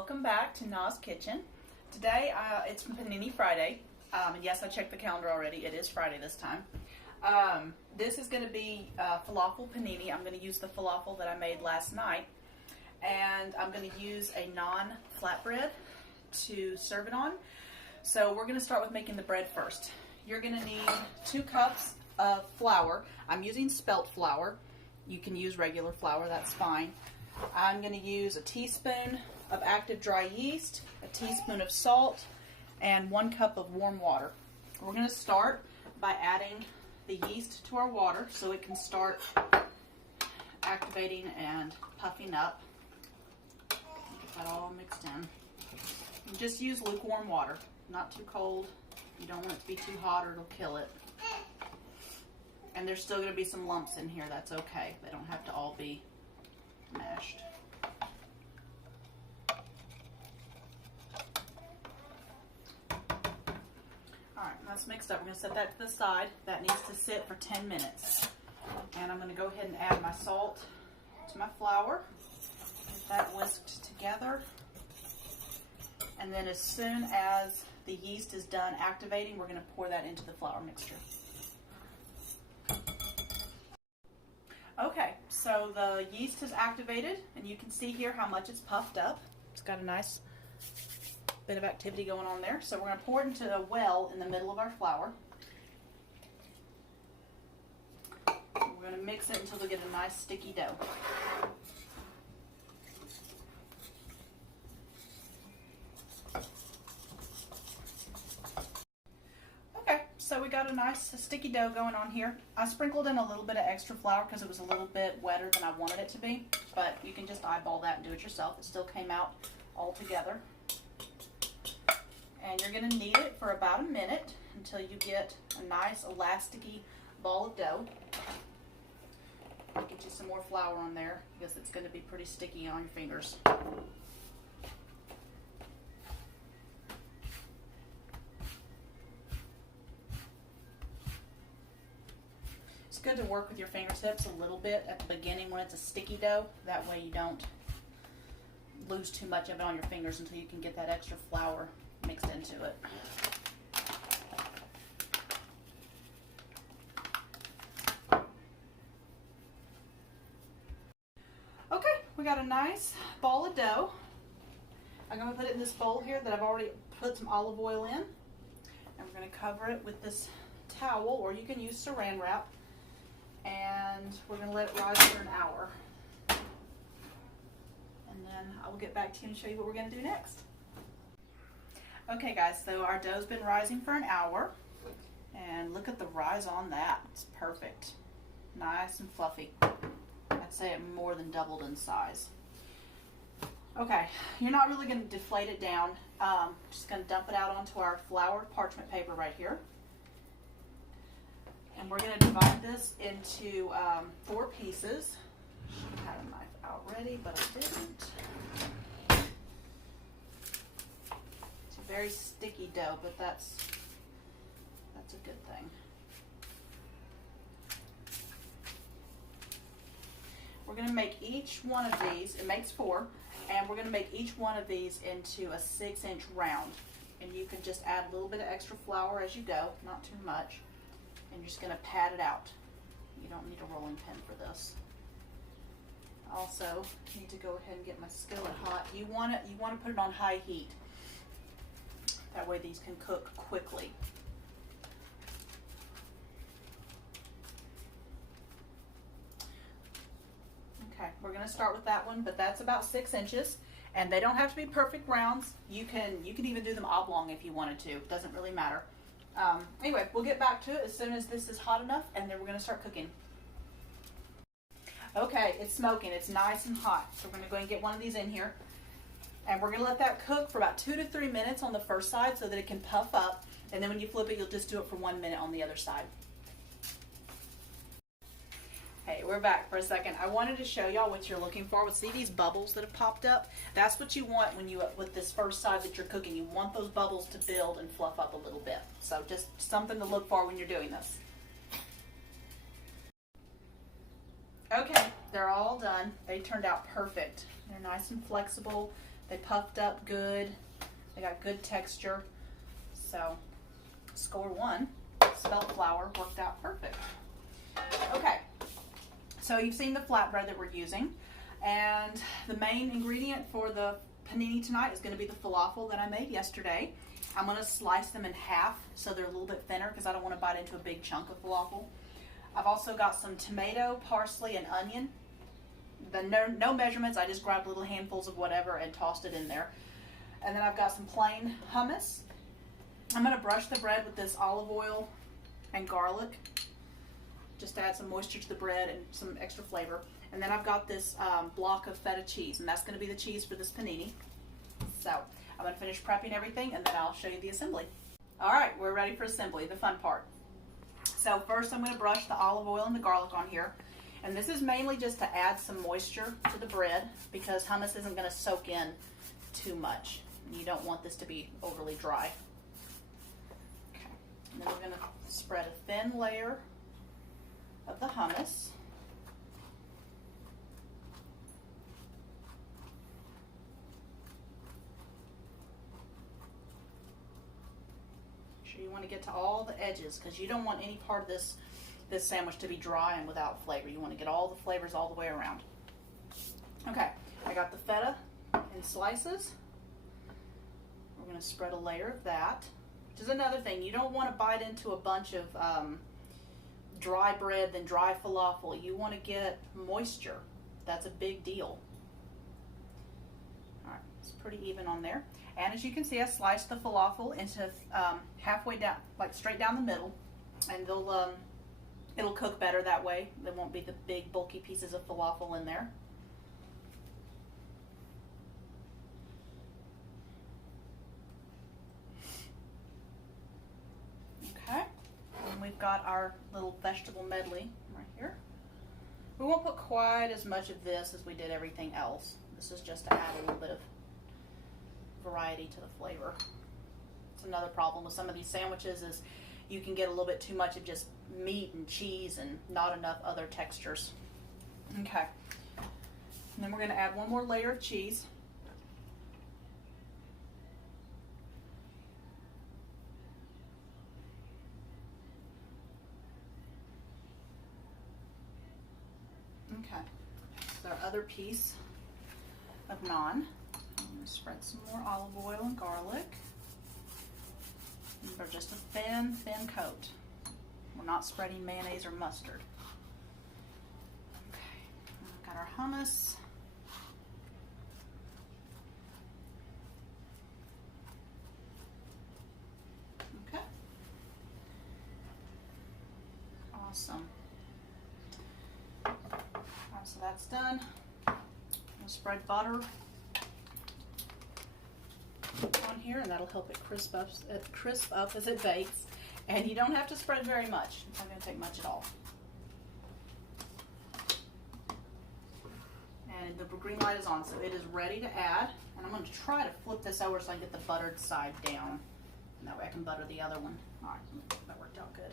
welcome back to Na's Kitchen. Today it's Panini Friday. And yes, I checked the calendar already. It is Friday this time. This is going to be falafel panini. I'm going to use the falafel that I made last night. And I'm going to use a Naan flatbread to serve it on. So we're going to start with making the bread first. You're going to need 2 cups of flour. I'm using spelt flour. You can use regular flour, that's fine. I'm going to use a teaspoon of active dry yeast, a teaspoon of salt, and 1 cup of warm water. We're going to start by adding the yeast to our water so it can start activating and puffing up. Get that all mixed in. And just use lukewarm water, not too cold. You don't want it to be too hot or it'll kill it. And there's still going to be some lumps in here. That's okay. They don't have to all be mashed. Alright, that's mixed up. We're going to set that to the side. That needs to sit for 10 minutes. And I'm going to go ahead and add my salt to my flour. Get that whisked together. And then as soon as the yeast is done activating, we're going to pour that into the flour mixture. Okay, so the yeast is activated, and you can see here how much it's puffed up. It's got a nice bit of activity going on there. So we're going to pour it into a well in the middle of our flour. We're going to mix it until we get a nice sticky dough. So we got a nice sticky dough going on here. I sprinkled in a little bit of extra flour because it was a little bit wetter than I wanted it to be, but you can just eyeball that and do it yourself. It still came out all together. And you're going to knead it for about a minute until you get a nice elasticy ball of dough. Get you some more flour on there because it's going to be pretty sticky on your fingers. It's good to work with your fingertips a little bit at the beginning when it's a sticky dough. That way you don't lose too much of it on your fingers until you can get that extra flour mixed into it. Okay, we got a nice ball of dough. I'm going to put it in this bowl here that I've already put some olive oil in. And we're going to cover it with this towel, or you can use saran wrap. And we're going to let it rise for an hour. And then I will get back to you and show you what we're going to do next. Okay guys, so our dough's been rising for an hour. And look at the rise on that. It's perfect. Nice and fluffy. I'd say it more than doubled in size. Okay, you're not really going to deflate it down. Just going to dump it out onto our floured parchment paper right here. And we're going to divide this into 4 pieces. Should have had a knife out ready, but I didn't. It's a very sticky dough, but that's a good thing. We're going to make each one of these, it makes 4, and we're going to make each one of these into a 6-inch round. And you can just add a little bit of extra flour as you go, not too much. And you're just going to pat it out. You don't need a rolling pin for this. Also, need to go ahead and get my skillet hot. You want to put it on high heat. That way these can cook quickly. Okay, we're going to start with that one, but that's about 6 inches. And they don't have to be perfect rounds. You can even do them oblong if you wanted to. It doesn't really matter. Anyway, we'll get back to it as soon as this is hot enough, and then we're going to start cooking. Okay, it's smoking. It's nice and hot. So we're going to go and get one of these in here. And we're going to let that cook for about 2 to 3 minutes on the first side so that it can puff up. And then when you flip it, you'll just do it for 1 minute on the other side. Hey, we're back for a second. I wanted to show y'all what you're looking for. See these bubbles that have popped up? That's what you want when you, with this first side that you're cooking. You want those bubbles to build and fluff up a little bit. So just something to look for when you're doing this. Okay, they're all done. They turned out perfect. They're nice and flexible. They puffed up good. They got good texture. So, score 1. Spelt flour worked out perfect. Okay, so you've seen the flatbread that we're using. And the main ingredient for the panini tonight is going to be the falafel that I made yesterday. I'm going to slice them in half so they're a little bit thinner because I don't want to bite into a big chunk of falafel. I've also got some tomato, parsley, and onion. No measurements, I just grabbed little handfuls of whatever and tossed it in there. And then I've got some plain hummus. I'm going to brush the bread with this olive oil and garlic just to add some moisture to the bread and some extra flavor. And then I've got this block of feta cheese, and that's going to be the cheese for this panini. So I'm going to finish prepping everything, and then I'll show you the assembly. All right, we're ready for assembly, the fun part. So first I'm going to brush the olive oil and the garlic on here. And this is mainly just to add some moisture to the bread because hummus isn't going to soak in too much. You don't want this to be overly dry. Okay. And then we're going to spread a thin layer of the hummus. Make sure you want to get to all the edges because you don't want any part of this sandwich to be dry and without flavor. You want to get all the flavors all the way around. Okay, I got the feta in slices. We're going to spread a layer of that, which is another thing. You don't want to bite into a bunch of dry bread, then dry falafel. You want to get moisture. That's a big deal. All right, it's pretty even on there. And as you can see, I sliced the falafel into halfway down, like straight down the middle, and it'll cook better that way. There won't be the big bulky pieces of falafel in there. Okay, and we've got our little vegetable medley right here. We won't put quite as much of this as we did everything else. This is just to add a little bit of variety to the flavor. It's another problem with some of these sandwiches is you can get a little bit too much of just meat and cheese and not enough other textures. Okay, and then we're going to add one more layer of cheese. Okay, so our other piece of naan. I'm going to spread some more olive oil and garlic. For just a thin coat. We're not spreading mayonnaise or mustard. Okay, we've got our hummus. Okay. Awesome. All right, so that's done. I'm going to spread butter on here, and that'll help it crisp up as it bakes. And you don't have to spread very much. It's not going to take much at all. And the green light is on, so it is ready to add. And I'm going to try to flip this over so I can get the buttered side down. And that way I can butter the other one. All right, that worked out good.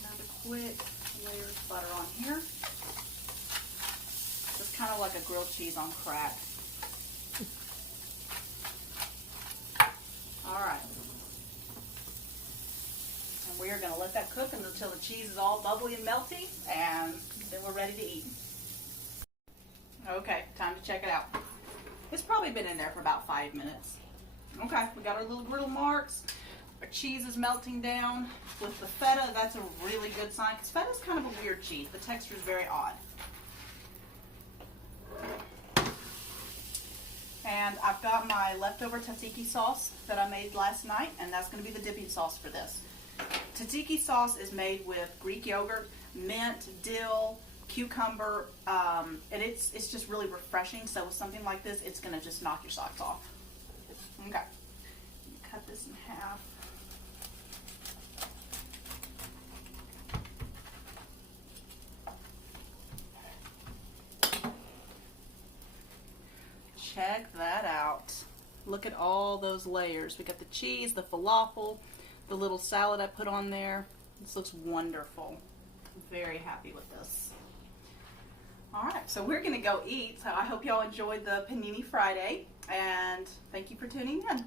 Another quick layer of butter on here. Just kind of like a grilled cheese on crack. All right. And we are going to let that cook until the cheese is all bubbly and melty, and then we're ready to eat. Okay, time to check it out. It's probably been in there for about 5 minutes. Okay, we got our little griddle marks. Our cheese is melting down. With the feta, that's a really good sign, because feta is kind of a weird cheese. The texture is very odd. And I've got my leftover tzatziki sauce that I made last night, and that's going to be the dipping sauce for this. Tzatziki sauce is made with Greek yogurt, mint, dill, cucumber, and it's just really refreshing. So with something like this, it's going to just knock your socks off. Okay, cut this in half. Check that out. Look at all those layers. We got the cheese, the falafel, the little salad I put on there. This looks wonderful. I'm very happy with this. All right, so we're gonna go eat. So I hope y'all enjoyed the Panini Friday, and thank you for tuning in.